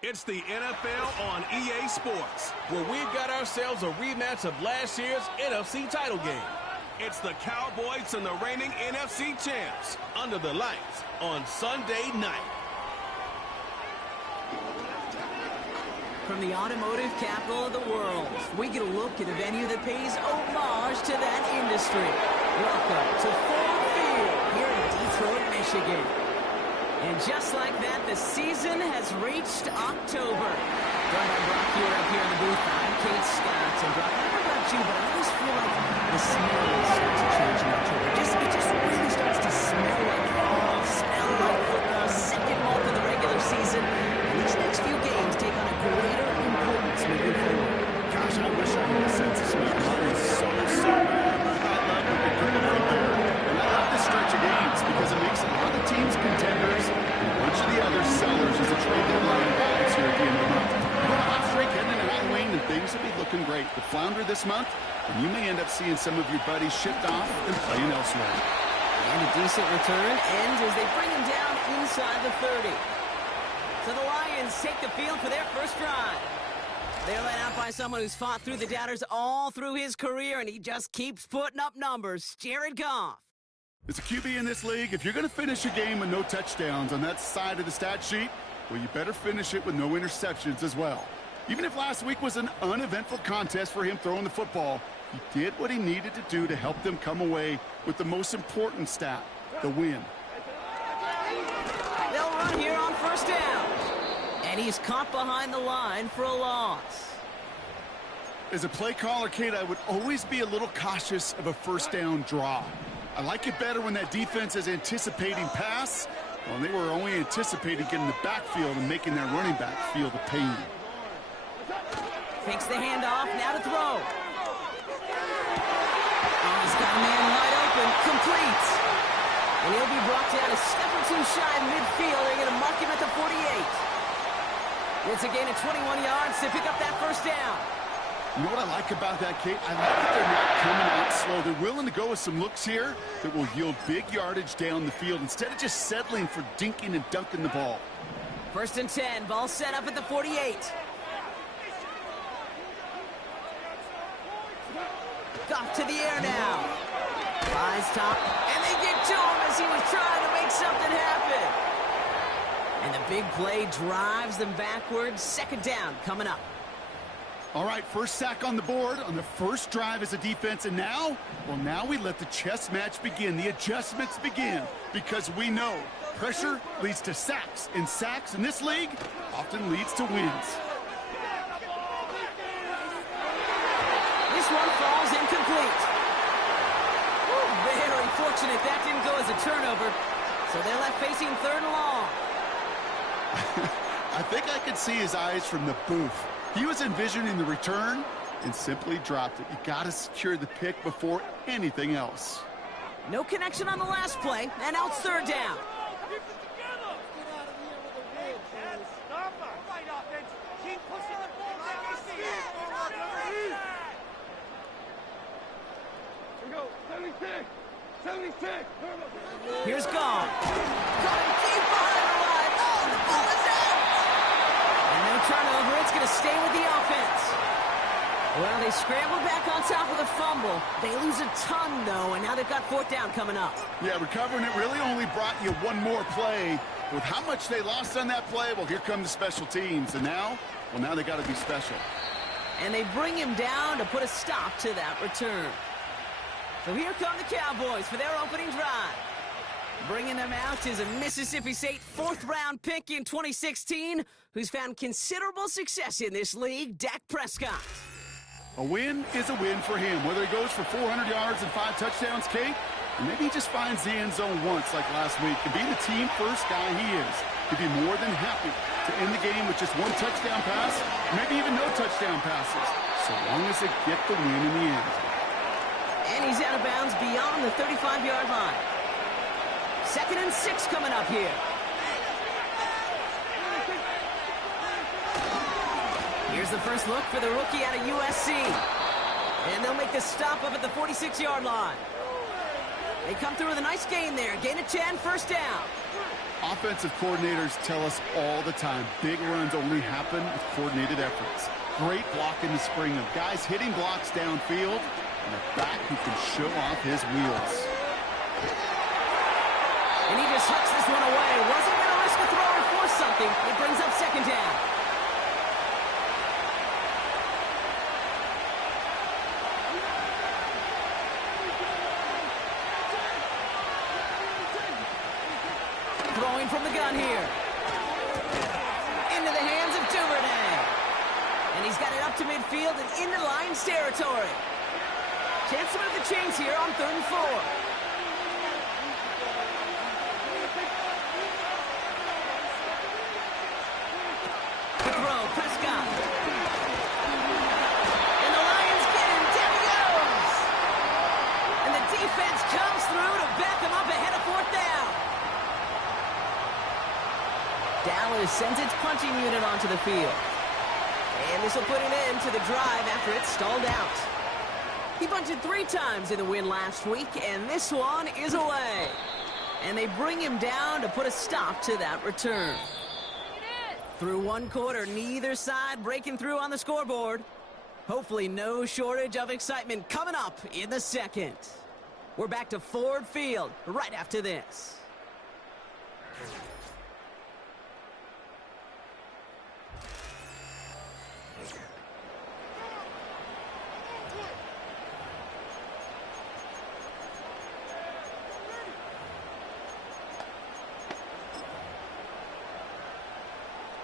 It's the NFL on EA Sports, where we've got ourselves a rematch of last year's NFC title game. It's the Cowboys and the reigning NFC champs under the lights on Sunday night. From the automotive capital of the world, we get a look at a venue that pays homage to that industry. Welcome to Ford Field here in Detroit, Michigan. And just like that, the season has reached October. Joined by Brock here up here in the booth. I'm Kate Scott. And Brock, I don't know about you, but I always feel like the smell starts to change in October. It just really starts to smell like fall, smell like football, second month of the regular season. And these next few games take on a greater importance moving forward. Gosh, I wish I had a sense of smell. It is so bad. I love what you're cooking right there. And I love this stretch of games because it makes a lot of teams contenders and a bunch of the other sellers as a trade deadline balance here at the end of the month. You're going to hot streak heading into Halloween and things will be looking great. The flounder this month, and you may end up seeing some of your buddies shipped off and playing elsewhere. And a decent return ends as they bring him down inside the 30. So the Lions take the field for their first drive. They're led out by someone who's fought through the doubters all through his career, and he just keeps putting up numbers. Jared Goff. As a QB in this league, if you're going to finish a game with no touchdowns on that side of the stat sheet, well, you better finish it with no interceptions as well. Even if last week was an uneventful contest for him throwing the football, he did what he needed to do to help them come away with the most important stat, the win. They'll run here on first down. And he's caught behind the line for a loss. As a play caller, Kate, I would always be a little cautious of a first down draw. I like it better when that defense is anticipating pass. Well, they were only anticipating getting the backfield and making their running back feel the pain. Takes the handoff, now to throw. Oh, he's got a man wide open, complete. And he'll be brought down a step or two shy of midfield. They're going to mark him at the 48. It's a gain of 21 yards to pick up that first down. You know what I like about that, Kate? I like that they're not coming out slow. They're willing to go with some looks here that will yield big yardage down the field instead of just settling for dinking and dunking the ball. First and 10, ball set up at the 48. Off to the air now. Flies top, and they get to him as he was trying to make something happen. And the big play drives them backwards. Second down coming up. All right, first sack on the board on the first drive as a defense. And now, well, now we let the chess match begin. The adjustments begin because we know pressure leads to sacks. And sacks in this league often leads to wins. This one falls incomplete. Ooh, very fortunate that didn't go as a turnover. So they're left facing third and long. I think I could see his eyes from the booth. He was envisioning the return and simply dropped it. You got to secure the pick before anything else. No connection on the last play, and now it's third down. Here's Goff. Going deep behind the line. Oh, the ball is out. And no turnover. It's going to stay with the offense. Well, they scrambled back on top of the fumble. They lose a ton, though, and now they've got fourth down coming up. Yeah, recovering it really only brought you one more play. With how much they lost on that play, well, here come the special teams. And now, well, now they got to be special. And they bring him down to put a stop to that return. So here come the Cowboys for their opening drive. Bringing them out is a Mississippi State fourth-round pick in 2016 who's found considerable success in this league, Dak Prescott. A win is a win for him, whether he goes for 400 yards and 5 touchdowns, Kate, or maybe he just finds the end zone once like last week. To be the team-first guy he is, he'd be more than happy to end the game with just one touchdown pass, maybe even no touchdown passes, so long as they get the win in the end. And he's out of bounds beyond the 35-yard line. Second and 6 coming up here. Here's the first look for the rookie out of USC. And they'll make the stop up at the 46-yard line. They come through with a nice gain there. Gain of 10, first down. Offensive coordinators tell us all the time, big runs only happen with coordinated efforts. Great block in the spring of guys hitting blocks downfield and a back who can show off his wheels. And he just hucks this one away. Wasn't going to risk a throw or force something. It brings up second down. Throwing from the gun here. Into the hands of Duvernay. And he's got it up to midfield and into Lions territory. Chance to move the chains here on 3rd and 4. The throw, Prescott. And the Lions get him. Down he goes. And the defense comes through to back him up ahead of 4th down. Dallas sends its punching unit onto the field. And this will put an end to the drive after it's stalled out. He bunted 3 times in the win last week, and this one is away. And they bring him down to put a stop to that return. Through 1 quarter, neither side breaking through on the scoreboard. Hopefully no shortage of excitement coming up in the second. We're back to Ford Field right after this.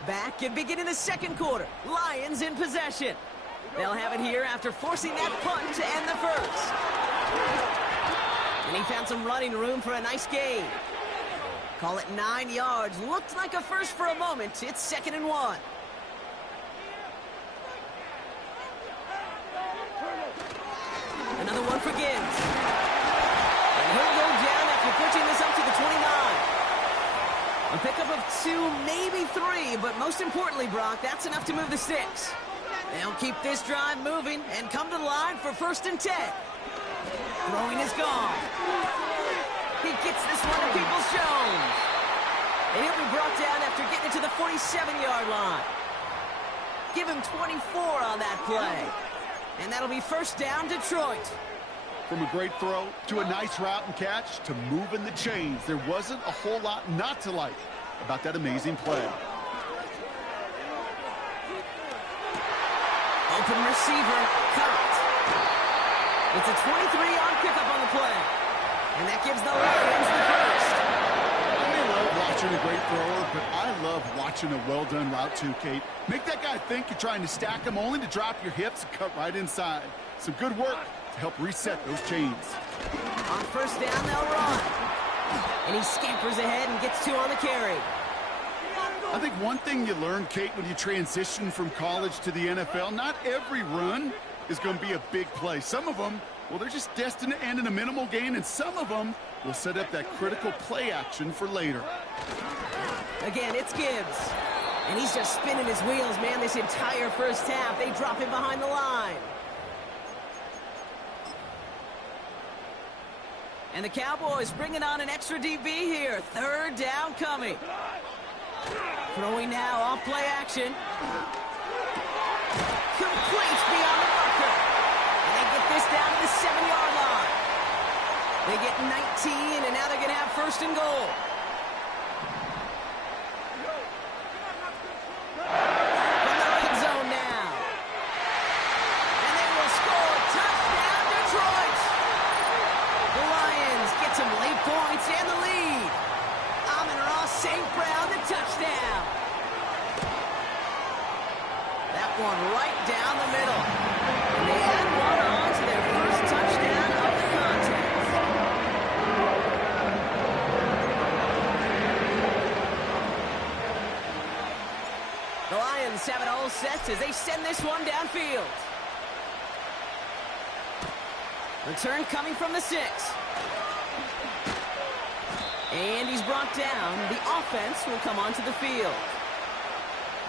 Back and beginning the second quarter. Lions in possession. They'll have it here after forcing that punt to end the first. And he found some running room for a nice gain. Call it 9 yards. Looked like a first for a moment. It's 2nd and 1. Another one for Gibbs. And he'll go down after pushing this up to the 29. A pickup of 2, maybe 3, but most importantly, Brock, that's enough to move the sticks. They'll keep this drive moving and come to the line for 1st and 10. Throwing is gone. He gets this one to Peoples-Jones. And he'll be brought down after getting it to the 47-yard line. Give him 24 on that play. And that'll be 1st down, Detroit. From a great throw to a nice route and catch to moving the chains, there wasn't a whole lot not to like about that amazing play. Open receiver, caught. It's a 23-yard pickup on the play. And that gives the Lions the first. I may love watching a great thrower, but I love watching a well-done route too, Kate. Make that guy think you're trying to stack him only to drop your hips and cut right inside. Some good work to help reset those chains. On 1st down, they'll run. And he scampers ahead and gets 2 on the carry. I think one thing you learn, Kate, when you transition from college to the NFL, not every run is going to be a big play. Some of them, well, they're just destined to end in a minimal gain, and some of them will set up that critical play action for later. Again, it's Gibbs. And he's just spinning his wheels, man, this entire first half. They drop him behind the line. And the Cowboys bringing on an extra DB here. 3rd down coming. Throwing now off play action. Complete beyond the marker. And they get this down to the 7-yard line. They get 19, and now they're going to have 1st and goal. From the red zone now. And they will score. Touchdown, Detroit. The Lions get some late points and the lead. Amon-Ra St. Brown, the touchdown. That one right down the middle. And they add one on to their first touchdown of the contest. The Lions have it all set as they send this one downfield. Return coming from the 6. And he's brought down. The offense will come onto the field.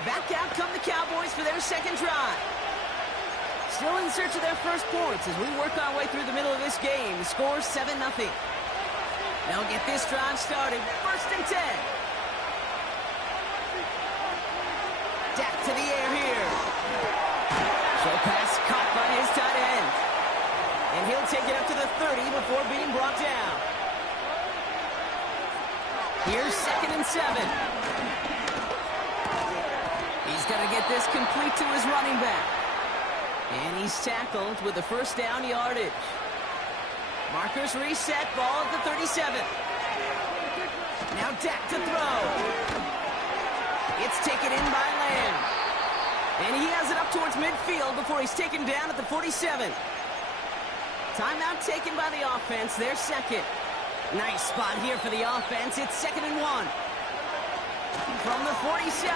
Back out come the Cowboys for their second drive. Still in search of their first points as we work our way through the middle of this game. The score 7-0. They'll get this drive started. 1st and 10. 30 before being brought down. Here's 2nd and 7. He's going to get this complete to his running back. And he's tackled with the first down yardage. Markers reset, ball at the 37. Now Dak to throw. It's taken in by Lamb. And he has it up towards midfield before he's taken down at the 47. Timeout taken by the offense, their second. Nice spot here for the offense. It's 2nd and 1. From the 47.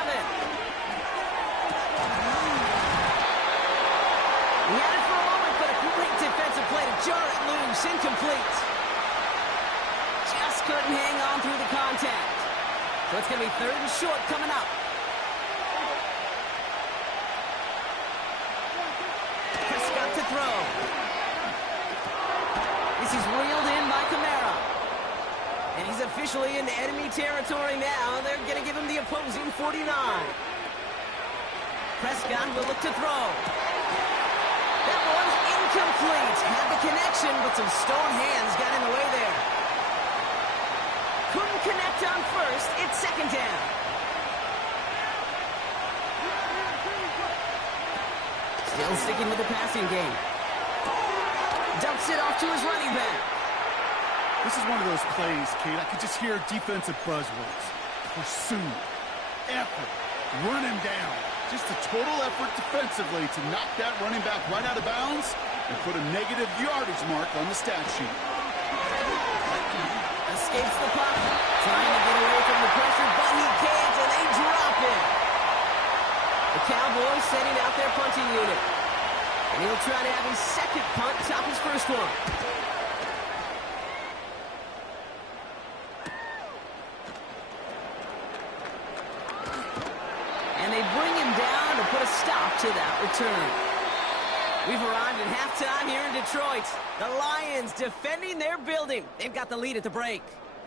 He had it for a moment, but a great defensive play to jar it loose. Incomplete. Just couldn't hang on through the contact. So it's going to be 3rd and short coming up. Prescott to throw. This is reeled in by Kamara. And he's officially in enemy territory now. They're going to give him the opposing 49. Prescott will look to throw. That one's incomplete. Had the connection, but some stone hands got in the way there. Couldn't connect on first. It's 2nd down. Still sticking with the passing game. Dumps it off to his running back. This is one of those plays, Kate. I could just hear defensive buzzwords. Pursuit, effort, run him down. Just a total effort defensively to knock that running back right out of bounds and put a negative yardage mark on the stat sheet. Escapes the pocket, trying to get away from the pressure, but he can't, and they drop it. The Cowboys setting out their punting unit. And he'll try to have his second punt top his first one. And they bring him down to put a stop to that return. We've arrived at halftime here in Detroit. The Lions defending their building. They've got the lead at the break.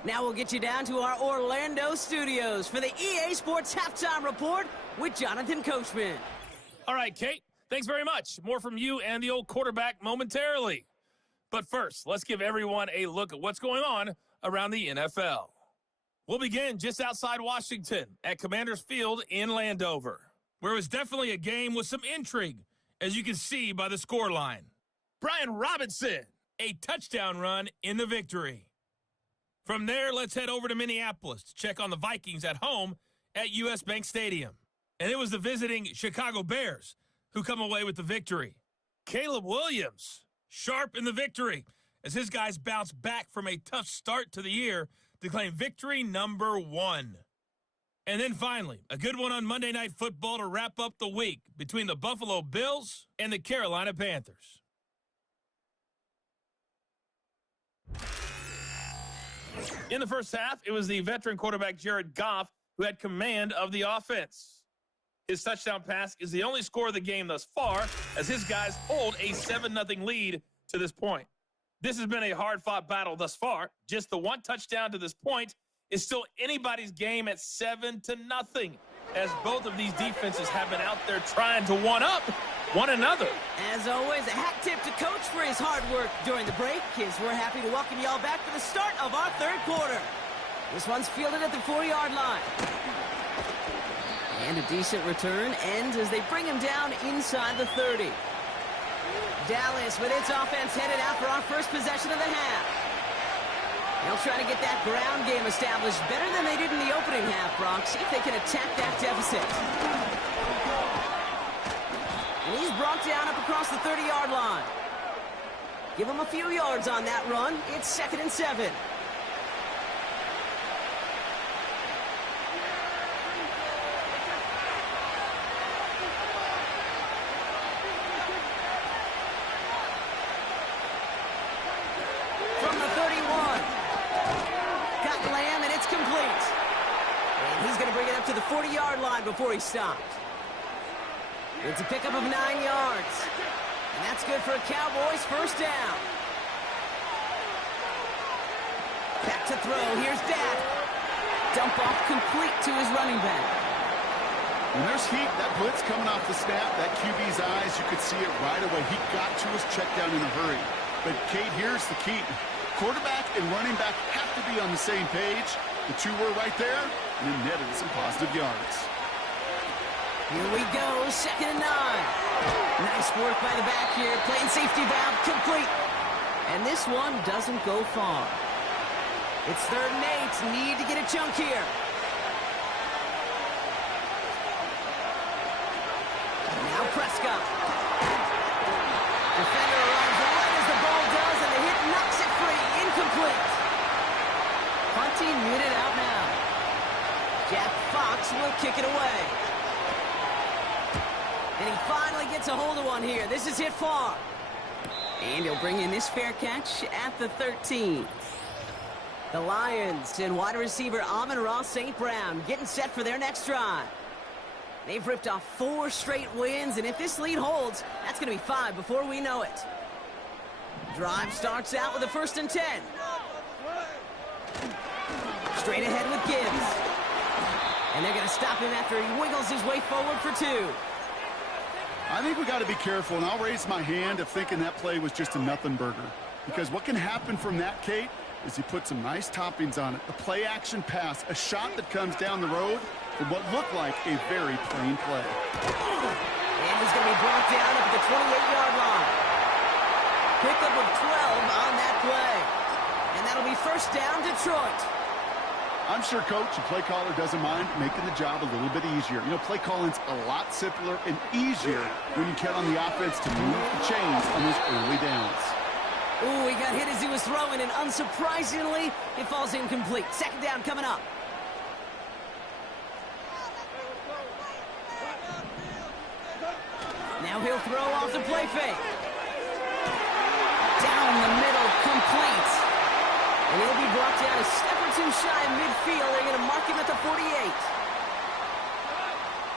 Now we'll get you down to our Orlando studios for the EA Sports Halftime Report with Jonathan Coachman. All right, Kate, thanks very much. More from you and the old quarterback momentarily. But first, let's give everyone a look at what's going on around the NFL. We'll begin just outside Washington at Commanders Field in Landover, where it was definitely a game with some intrigue, as you can see by the scoreline. Brian Robinson, a touchdown run in the victory. From there, let's head over to Minneapolis to check on the Vikings at home at U.S. Bank Stadium. And it was the visiting Chicago Bears who come away with the victory. Caleb Williams, sharp in the victory, as his guys bounce back from a tough start to the year to claim victory number 1. And then finally, a good one on Monday Night Football to wrap up the week between the Buffalo Bills and the Carolina Panthers. In the first half, it was the veteran quarterback Jared Goff who had command of the offense. His touchdown pass is the only score of the game thus far, as his guys hold a 7-0 lead to this point. This has been a hard-fought battle thus far. Just the one touchdown to this point is still anybody's game at 7-0, as both of these defenses have been out there trying to one-up one another. As always, a hat tip to Coach for his hard work during the break, as we're happy to welcome y'all back for the start of our third quarter. This one's fielded at the 4-yard line. And a decent return ends as they bring him down inside the 30. Dallas with its offense headed out for our first possession of the half. They'll try to get that ground game established better than they did in the opening half, Brock. See if they can attack that deficit. And he's brought down up across the 30-yard line. Give him a few yards on that run. It's 2nd and 7. From the 31. Got Lamb, and it's complete. And he's going to bring it up to the 40-yard line before he stops. It's a pickup of 9 yards. And that's good for a Cowboys first down. Back to throw. Here's Dak. Dump off complete to his running back. When there's heat, that blitz coming off the snap, that QB's eyes, you could see it right away. He got to his check down in a hurry. But, Kate, here's the key. Quarterback and running back have to be on the same page. The two were right there, and it netted some positive yards. Here we go, 2nd and 9. Nice work by the back here. Playing safety valve complete. And this one doesn't go far. It's 3rd and 8. Need to get a chunk here. Now Prescott. Defender arrives right as the ball does, and the hit knocks it free. Incomplete. Punting muted out now. Jack Fox will kick it away. And he finally gets a hold of one here. This is hit far. And he'll bring in this fair catch at the 13. The Lions and wide receiver Amon-Ra St. Brown getting set for their next drive. They've ripped off 4 straight wins, and if this lead holds, that's going to be 5 before we know it. Drive starts out with a 1st and 10. Straight ahead with Gibbs. And they're going to stop him after he wiggles his way forward for 2. I think we got to be careful, and I'll raise my hand of thinking that play was just a nothing burger. Because what can happen from that, Kate, is he put some nice toppings on it. A play-action pass, a shot that comes down the road for what looked like a very plain play. And he's going to be brought down at the 28-yard line. Pickup of 12 on that play. And that'll be 1st down, Detroit. I'm sure Coach, the play caller, doesn't mind making the job a little bit easier. You know, play calling's a lot simpler and easier when you count on the offense to move the chains on those early downs. Ooh, he got hit as he was throwing, and unsurprisingly, it falls incomplete. 2nd down coming up. Now he'll throw off the play fake. Down the middle, complete. And he'll be brought down a step or 2 shy of midfield. They're going to mark him at the 48.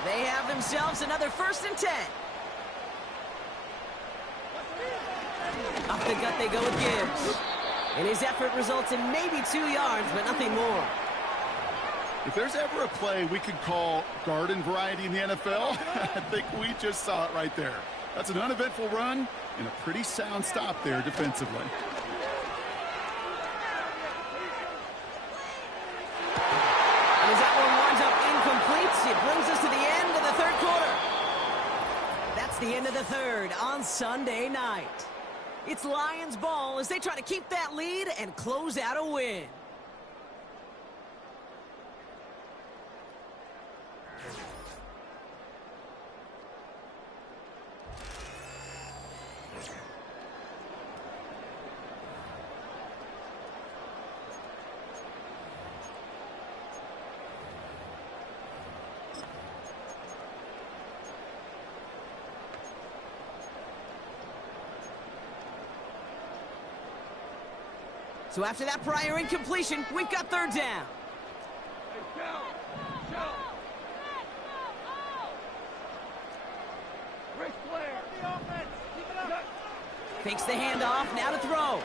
They have themselves another 1st and 10. Up the gut they go with Gibbs. And his effort results in maybe 2 yards, but nothing more. If there's ever a play we could call garden variety in the NFL, I think we just saw it right there. That's an uneventful run and a pretty sound stop there defensively. And as that one winds up incomplete, it brings us to the end of the 3rd quarter. That's the end of the 3rd on Sunday night. It's Lions ball as they try to keep that lead and close out a win. So after that prior incompletion, we've got 3rd down. Fakes the handoff, now to throw.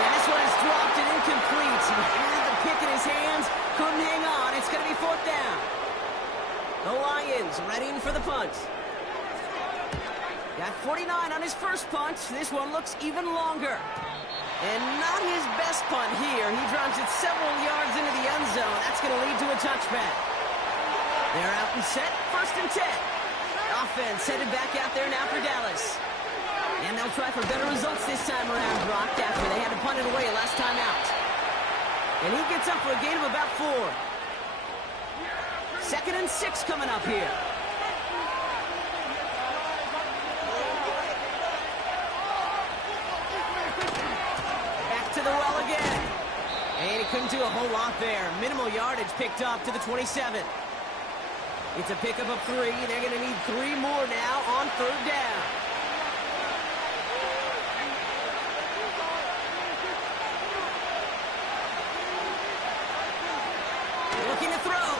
Yeah, this one is dropped and incomplete. He had the pick in his hands, couldn't hang on. It's going to be 4th down. The Lions readying for the punt. Got 49 on his first punt. This one looks even longer. And not his best punt here. He drives it several yards into the end zone. That's going to lead to a touchback. They're out and set. 1st and 10. Offense headed back out there now for Dallas. And they'll try for better results this time around, Brock, after they had to punt it away last time out. And he gets up for a gain of about 4. 2nd and 6 coming up here. The well again. And he couldn't do a whole lot there. Minimal yardage picked up to the 27. It's a pickup of 3. They're going to need 3 more now on 3rd down. Looking to throw.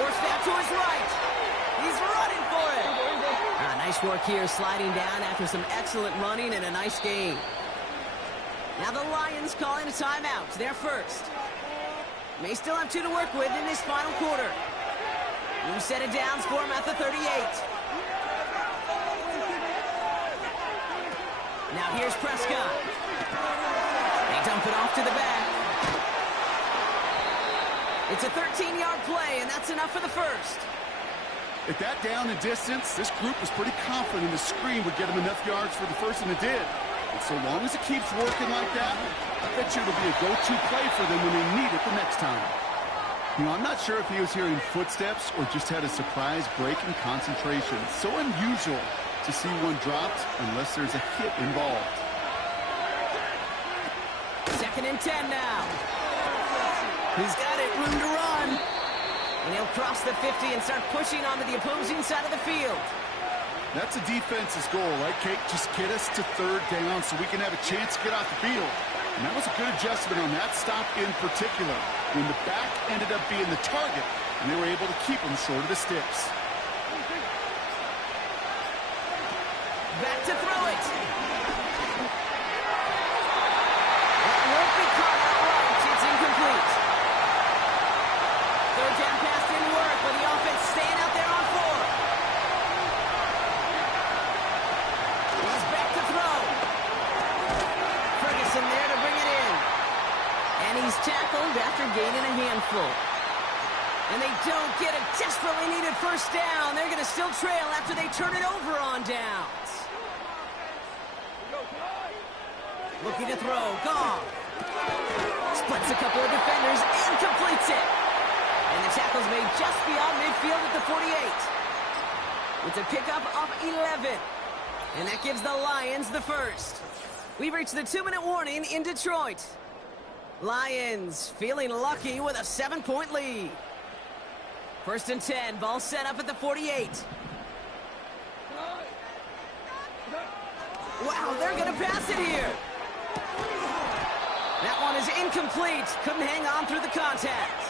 Forced out to his right. He's running for it. Nice work here, sliding down after some excellent running and a nice gain. Now the Lions calling a timeout. They're first. May still have 2 to work with in this final quarter. New set of downs for him at the 38. Now here's Prescott. They dump it off to the back. It's a 13-yard play, and that's enough for the first. At that down and distance, this group was pretty confident the screen would get them enough yards for the first, and it did. And so long as it keeps working like that, I bet you it'll be a go-to play for them when they need it the next time. You know, I'm not sure if he was hearing footsteps or just had a surprise break in concentration. It's so unusual to see one dropped unless there's a hit involved. 2nd and 10 now. He's got it, room to run. And he'll cross the 50 and start pushing onto the opposing side of the field. That's a defense's goal, right, Kate? Just get us to 3rd down so we can have a chance to get off the field. And that was a good adjustment on that stop in particular, when the back ended up being the target, and they were able to keep him short of the sticks. Back to throw it. That won't be caught outright. It's incomplete. 3rd down pass didn't work, but the offense staying out there on 4. He's back to throw. Ferguson there to bring it in. And he's tackled after gaining a handful. And they don't get a desperately needed first down. They're going to still trail after they turn it over on downs. Looking to throw. Gone. Splits a couple of defenders and completes it. And the tackle's made just beyond midfield at the 48. It's a pickup of 11. And that gives the Lions the first. We've reached the 2-minute warning in Detroit. Lions feeling lucky with a 7-point lead. 1st and 10, ball set up at the 48. Wow, they're going to pass it here. That one is incomplete. Couldn't hang on through the contact.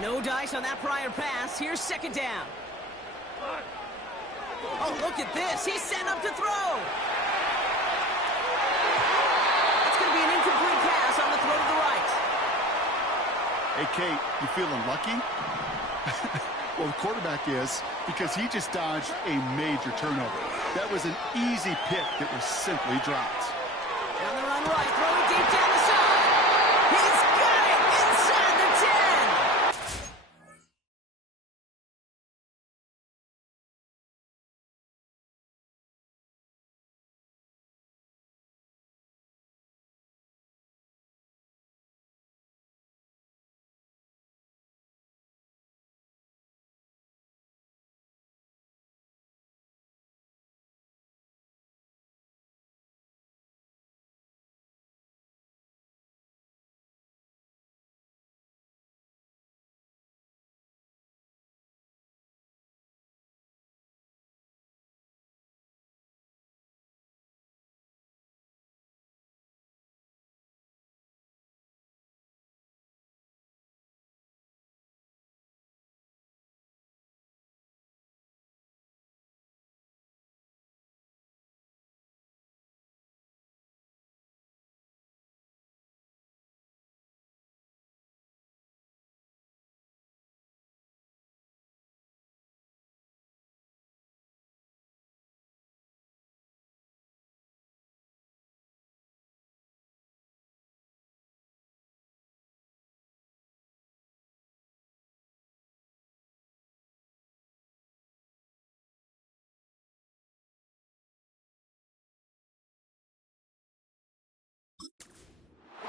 No dice on that prior pass. Here's 2nd down. Oh, look at this. He's set up to throw. It's going to be an incomplete pass on the throw to the right. Hey, Kate, you feeling lucky? Well, the quarterback is, because he just dodged a major turnover. That was an easy pick that was simply dropped. Down the run right, throw it deep down the side. He's got it inside the 10.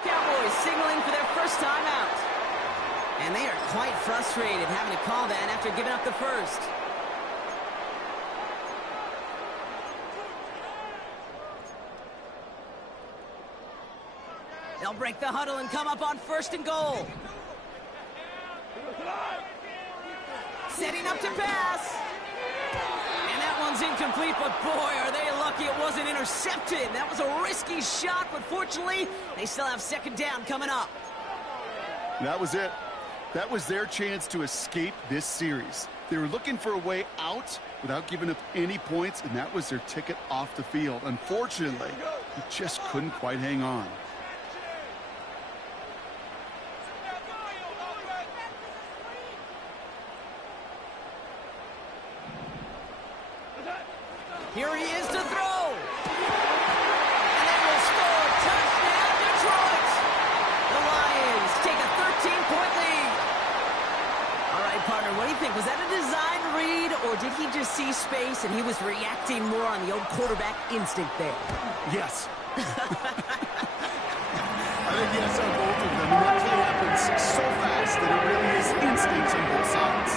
Cowboys signaling for their first time out. And they are quite frustrated having to call that after giving up the first. They'll break the huddle and come up on 1st and goal. Setting up to pass. And that one's incomplete, but boy, are they lucky it wasn't intercepted. That was a risky shot, but fortunately, they still have 2nd down coming up. That was it. That was their chance to escape this series. They were looking for a way out without giving up any points, and that was their ticket off the field. Unfortunately, he just couldn't quite hang on. Here he is to throw. did he just see space and he was reacting more on the old quarterback instinct there? Yes. I think yes on both of them. And that play happens so fast that it really is instincts on both sides.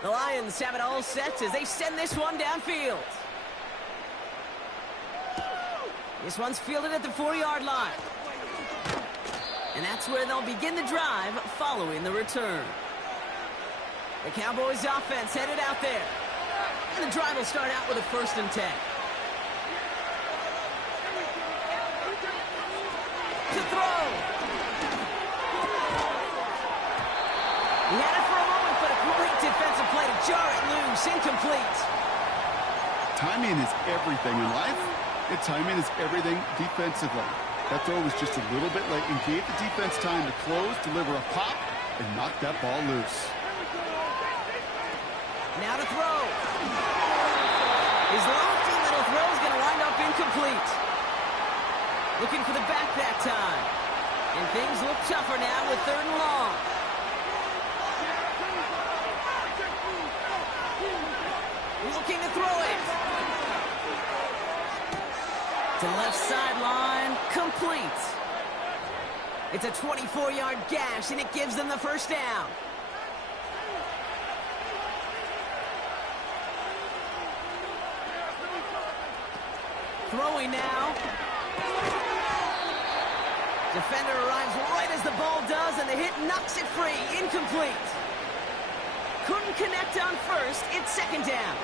The Lions have it all set as they send this one downfield. This one's fielded at the 4-yard line. And that's where they'll begin the drive following the return. The Cowboys offense headed out there. And the drive will start out with a 1st and 10. To throw. He had it for a moment, but a great defensive play to jar it loose. Incomplete. Timing is everything in life. And timing is everything defensively. That throw was just a little bit late and gave the defense time to close, deliver a pop, and knock that ball loose. Now to throw. His lofty little throw is going to wind up incomplete. Looking for the back that time. And things look tougher now with 3rd and long. Looking to throw it. To the left sideline, complete. It's a 24-yard gash, and it gives them the 1st down. Throwing now. Defender arrives right as the ball does, and the hit knocks it free. Incomplete. Couldn't connect on 1st. It's 2nd down.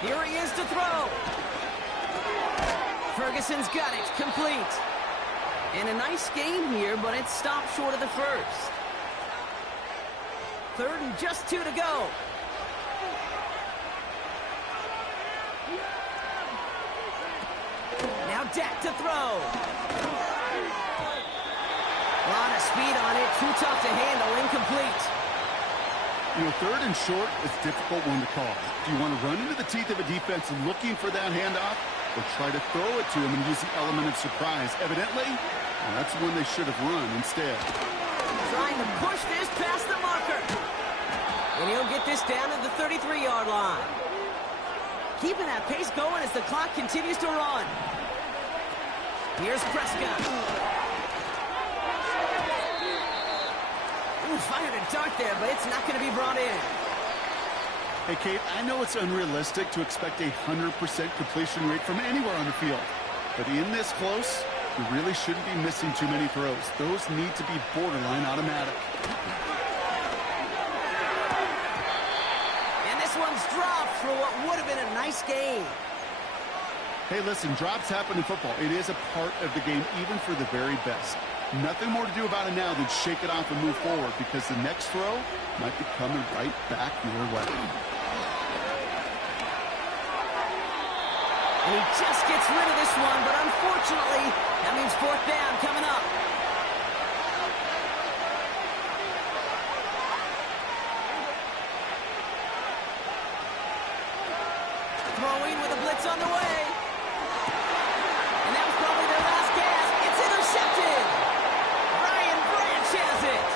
Here he is to throw. Ferguson's got it. Complete. And a nice game here, but it stopped short of the 1st. 3rd and just 2 to go. Now Dak to throw. A lot of speed on it. Too tough to handle. Incomplete. You know, 3rd and short is a difficult one to call. Do you want to run into the teeth of a defense looking for that handoff, or try to throw it to him and use the element of surprise? Evidently, well, that's the one they should have run instead. Trying to push this past the marker. And he'll get this down at the 33-yard line. Keeping that pace going as the clock continues to run. Here's Prescott. Ooh, fired a dart there, but it's not going to be brought in. Hey, Kate, I know it's unrealistic to expect a 100% completion rate from anywhere on the field. But in this close, you really shouldn't be missing too many throws. Those need to be borderline automatic. And this one's dropped for what would have been a nice game. Hey, listen, drops happen in football. It is a part of the game, even for the very best. Nothing more to do about it now than shake it off and move forward, because the next throw might be coming right back your way. And he just gets rid of this one, but unfortunately, that means 4th down coming up. Throwing with a blitz on the way. And that was probably their last gasp. It's intercepted. Brian Branch has it.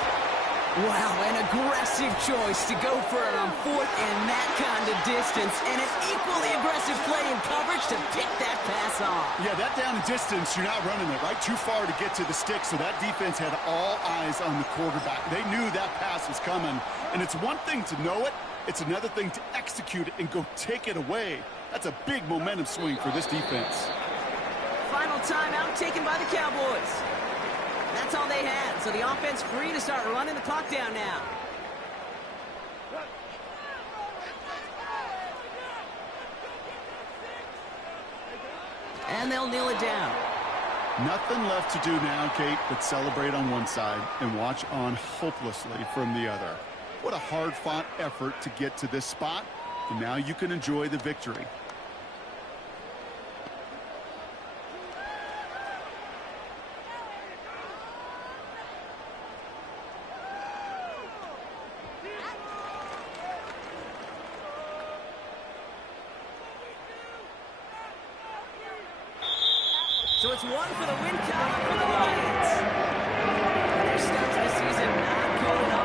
Wow, an aggressive choice to go for it on 4th and that kind of distance. And an equally aggressive play in coverage to pick that pass off. Yeah, that down and distance, you're not running it, right? Too far to get to the stick, so that defense had all eyes on the quarterback. They knew that pass was coming. And it's one thing to know it. It's another thing to execute it and go take it away. That's a big momentum swing for this defense. Final timeout taken by the Cowboys. That's all they had, so the offense free to start running the clock down now. And they'll kneel it down. Nothing left to do now, Kate, but celebrate on one side and watch on hopelessly from the other. What a hard-fought effort to get to this spot, and now you can enjoy the victory. So it's one for the win count for the Lions. Their start to the season not good enough.